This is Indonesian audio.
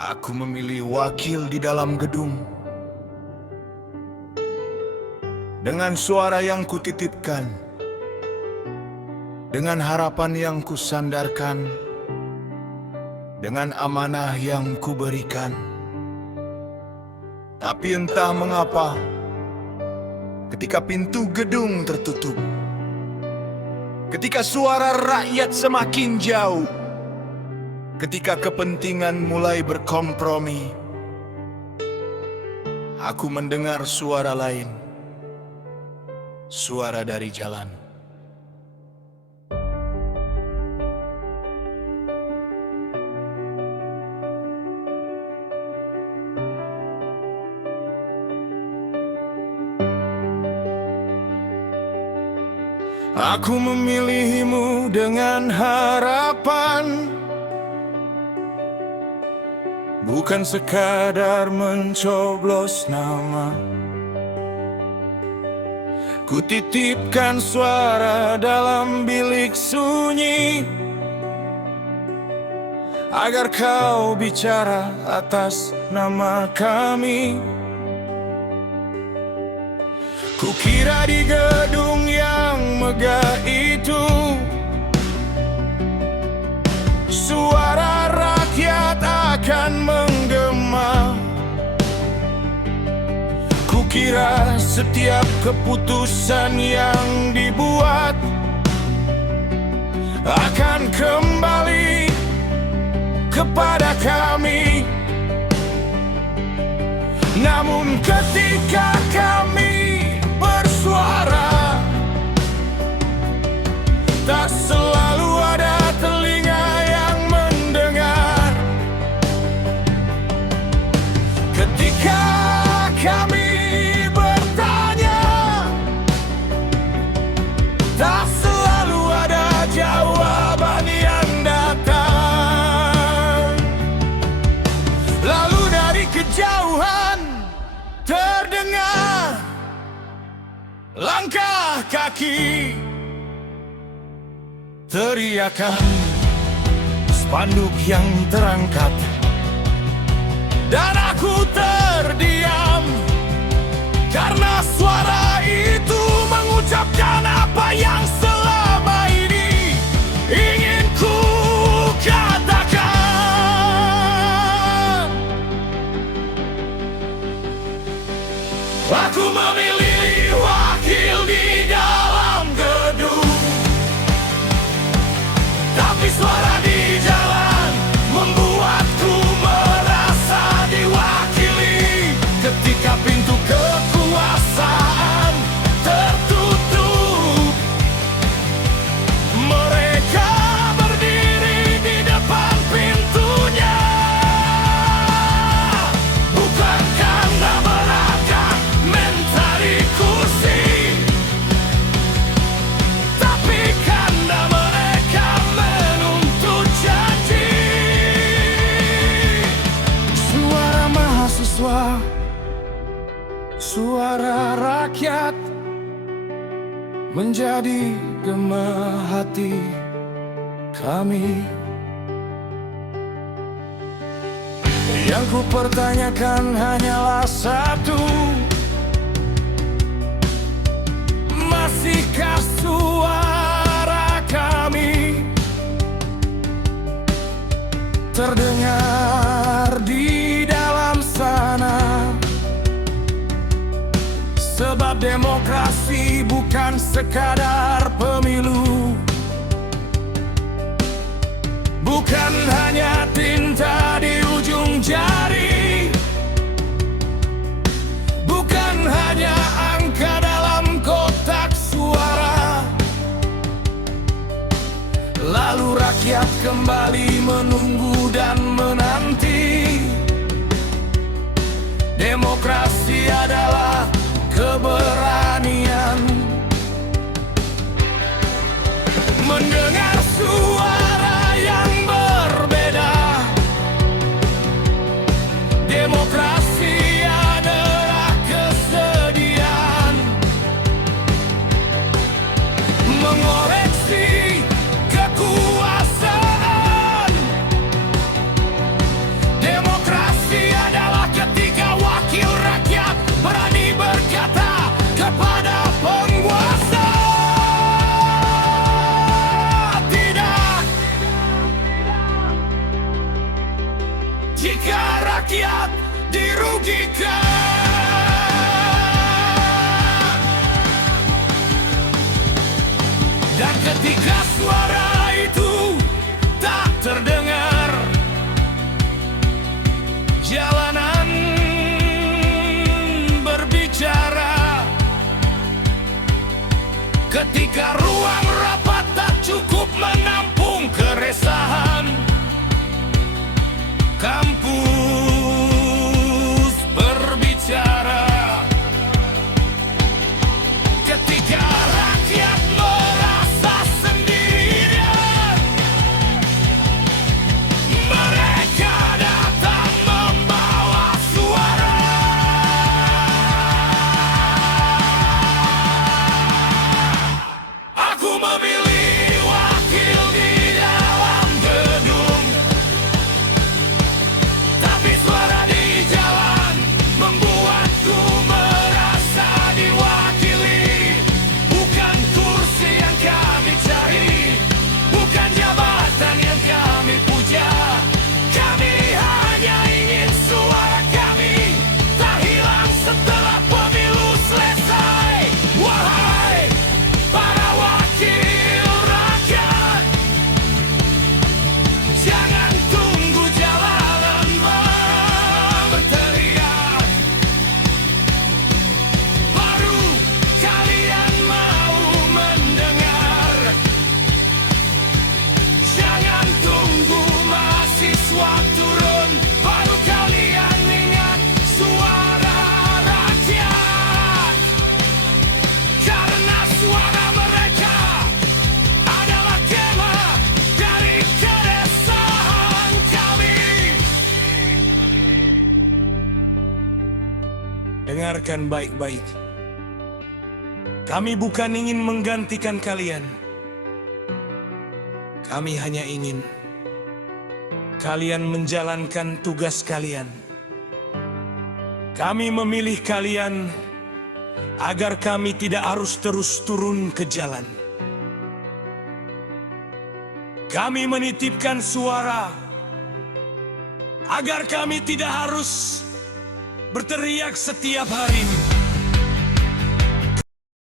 Aku memilih wakil di dalam gedung. Dengan suara yang kutitipkan, dengan harapan yang kusandarkan, dengan amanah yang kuberikan. Tapi entah mengapa, ketika pintu gedung tertutup, ketika suara rakyat semakin jauh, ketika kepentingan mulai berkompromi, aku mendengar suara lain, suara dari jalan. Aku memilihmu dengan harapan, bukan sekadar mencoblos nama. Kutitipkan suara dalam bilik sunyi, agar kau bicara atas nama kami. Kukira di gedung yang megah itu, suara rakyat akan menggema. Kukira setiap keputusan yang dibuat akan kembali kepada kami. Namun ketika kami bersuara, tak selalu ada telinga yang mendengar. Ketika kami bertanya, tak selalu ada jawaban yang datang. Lalu dari kejauhan terdengar langkah kaki, teriakan, spanduk yang terangkat, dan aku terdiam karena suara itu mengucapkan apa yang selama ini ingin ku katakan. Aku memilih wakil di dalam gedung, tapi suara di jalan membuatku merasa diwakili. Ketika pintu kekuasaan tertutup, mereka berdiri di depan pintunya, bukan karena beragam mencari kursi, tapi karena mereka menuntut janji. Suara mahasiswa, suara rakyat menjadi gema hati kami. Yang ku pertanyakan hanyalah satu: masihkah suara kami terdengar di dalam sana? Sebab demokrasi bukan sekadar pemilu, bukan hanya tinta di ujung jari, bukan hanya angka dalam kotak suara. Lalu rakyat kembali menunggu dan menanti. Demokrasi adalah keberanian mendengar suara yang berbeda. Demokrasi adalah kesediaan mengoreksi kekuasaan Dan ketika suara itu tak terdengar, jalanan berbicara. Ketika ruang rapat tak cukup menampung keresahan, kampus berbicara. Ketika rakyat merasa sendirian, mereka datang membawa suara. Aku memilih wakil di dalam gedung, tapi suara di jalan membuatku merasa diwakili. Bukan kursi yang kami cari, bukan jabatan yang kami puja. Kami hanya ingin suara kami tak hilang setelah pemilu selesai. Wahai para wakil rakyat, jangan tunggu jalanan berteriak, baru kalian mau mendengar. Jangan tunggu mahasiswa turun, baru kalian ingat suara rakyat. Karena suara mereka adalah kemah dari keresahan kami. Dengarkan baik-baik. Kami bukan ingin menggantikan kalian. Kami hanya ingin kalian menjalankan tugas kalian. Kami memilih kalian agar kami tidak harus terus turun ke jalan. Kami menitipkan suara agar kami tidak harus berteriak setiap hari.